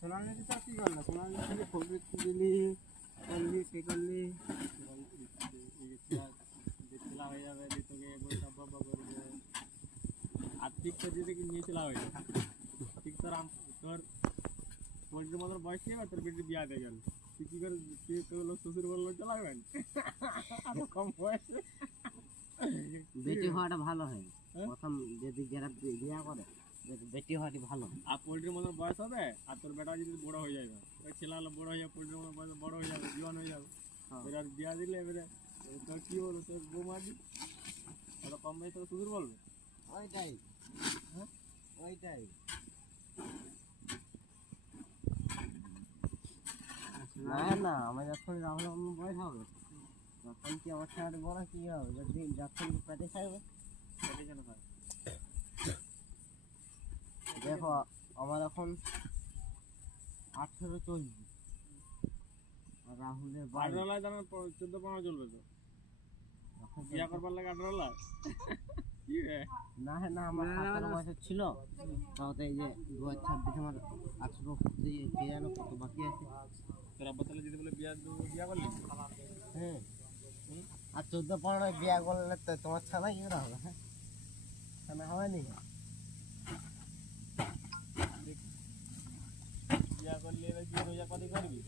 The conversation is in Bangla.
সোনালি তো কি করলো? সোনালি থেকে ফটো দিলি, করলি, সে করলি। দেখছিলা হয়ে যাবে, তোকে বইটা বাবা করবে। আর ঠিক তো দিতে কি নিয়েছিলা হয়ে ঠিক তোর পোল্ট্রির মতো বয়স নিয়ে তোর বেটি বিয়া দিয়ে গেল। তুই কি করে তুই তো লোক শ্বশুর বললো চালাবেন এত কম বয়সে। বেটি হওয়াটা ভালো হয়। প্রথম যদি যারা বিয়া করে বেটি হওয়াটি ভালো। আর পোল্ট্রির মতো বয়স হবে আর তোর বেটা যদি বড় হয়ে যাবে, ওই ছেলে হলো বড় হয়ে যাবে, পোল্ট্রির মতো বয়স বড় হয়ে যাবে, জীবন হয়ে যাবে। এবার আর বিয়া দিলে এবারে তোর কি বলবো, তোর বউ মারবি ওটা কম বয়স তোকে শ্বশুর বলবে। ওইটাই, ওইটাই। না না, আমার যখন রাহুল বয়স হবে তখন কি আমার সাথে বড় কি হবে? যদি যখন পেটে খাইবে সেটাই কেন হয়। দেখো আমার এখন 18 চলছে, আর রাহুলের 18 লাই দাম 14-15 চলবে তো। বিয়া করবার লাগে 18 লাই কি রে? না না, আমার 17 বছর ছিল, তাও তো এই যে 2026 আমার 18 কে জানো কত বাকি আছে। তোর আব্বা তাহলে যদি বলে বিয়া করলি, হ্যাঁ, আর 14-15 বিয়া করলে তো তোমার ছানা কি করে হবে? হ্যাঁ, ছানা হবে নি? বিয়া করলে এবার বিয়ে রোজা কদি করবি?